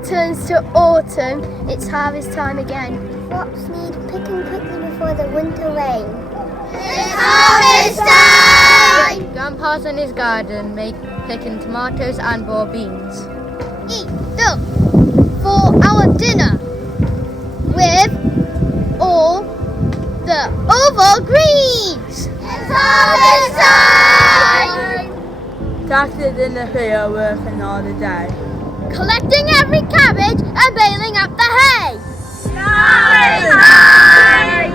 it turns to autumn, it's harvest time again. Crops need picking quickly before the winter rain. It's harvest time! Grandpa's in his garden picking tomatoes and raw beans. Eat them for our dinner with all the oval greens. It's harvest time! Dad's in the field working all the day. Collecting every cabbage and baling up the hay. Harvest time!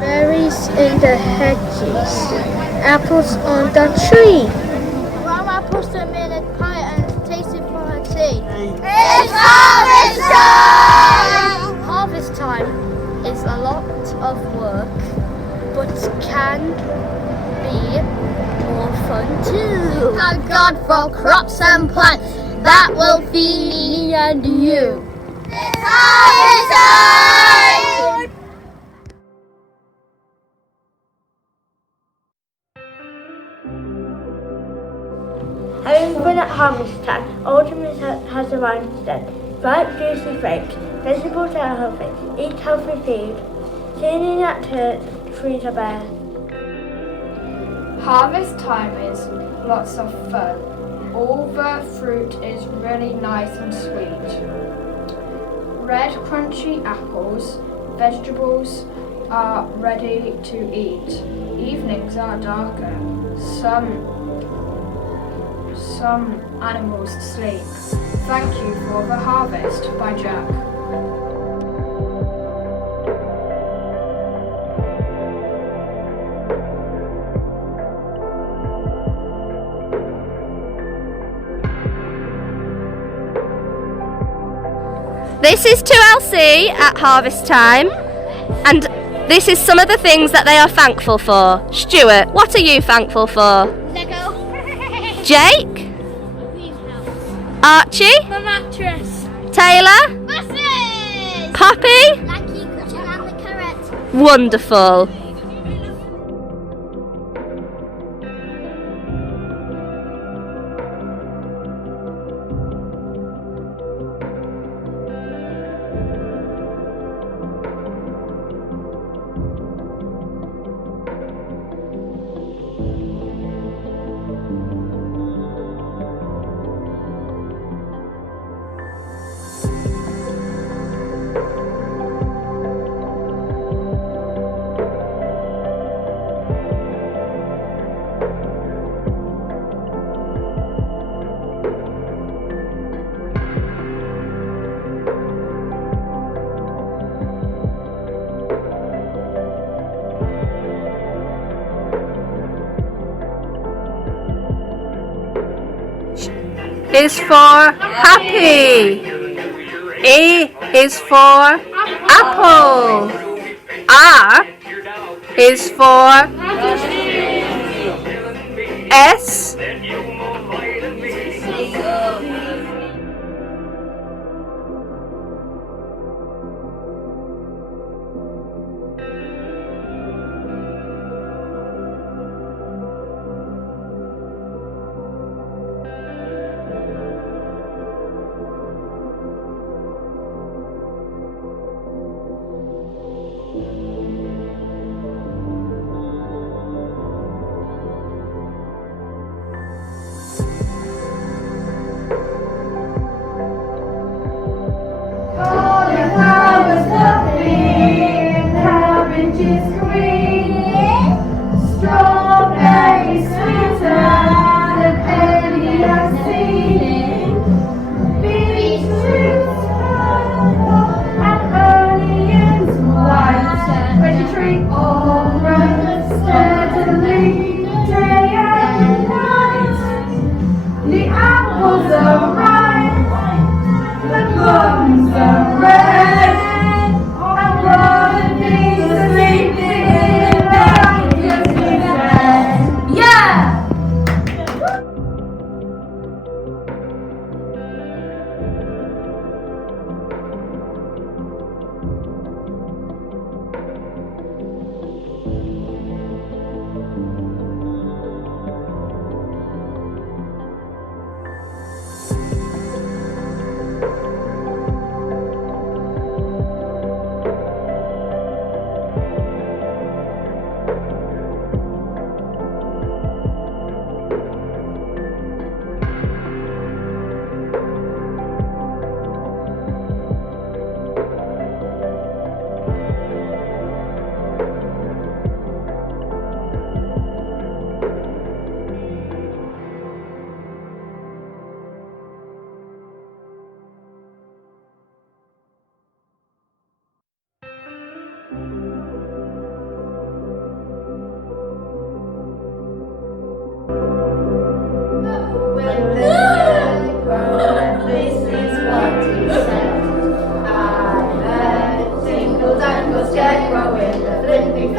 Berries in the hedges, apples on the tree. Grandma puts them in a pie and tastes it for her tea. It's harvest time! Harvest time is a lot of work, but can be more fun too. Thank God for crops and plants that will feed me and you. It's harvest time! Having fun at harvest time, autumn has arrived then. Ripe, juicy grapes, vegetables are healthy, eat healthy food. Singing at trees are bare. Harvest time is lots of fun. All the fruit is really nice and sweet. Red crunchy apples, vegetables are ready to eat. Evenings are darker. Some animals sleep. Thank you for the harvest by Jack. This is 2LC at harvest time, and this is some of the things that they are thankful for. Stuart, what are you thankful for? Lego. Jake? Archie? The mattress. Taylor? Buses. Poppy? Lucky cushion and the carrot. Wonderful. Is for happy. A is for apple. R is for S.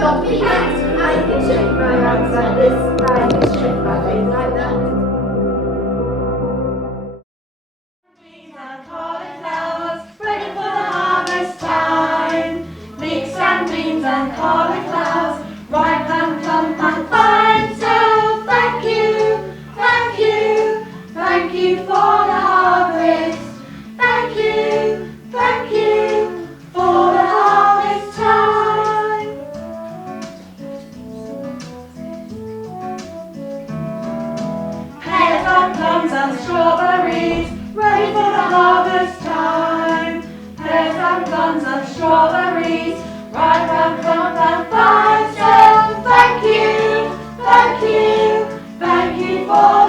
floppy hats. I can shake my hands like this. I can shake my face like that. Beans and cauliflowers, ready for the harvest time. Mix and beans and cauliflowers, ripe and plump and fine. So thank you for the harvest. Thank you for the harvest time. Pears and plums and strawberries, ready for the harvest time. Pears and plums and strawberries, ripe and plump and fine. So thank you for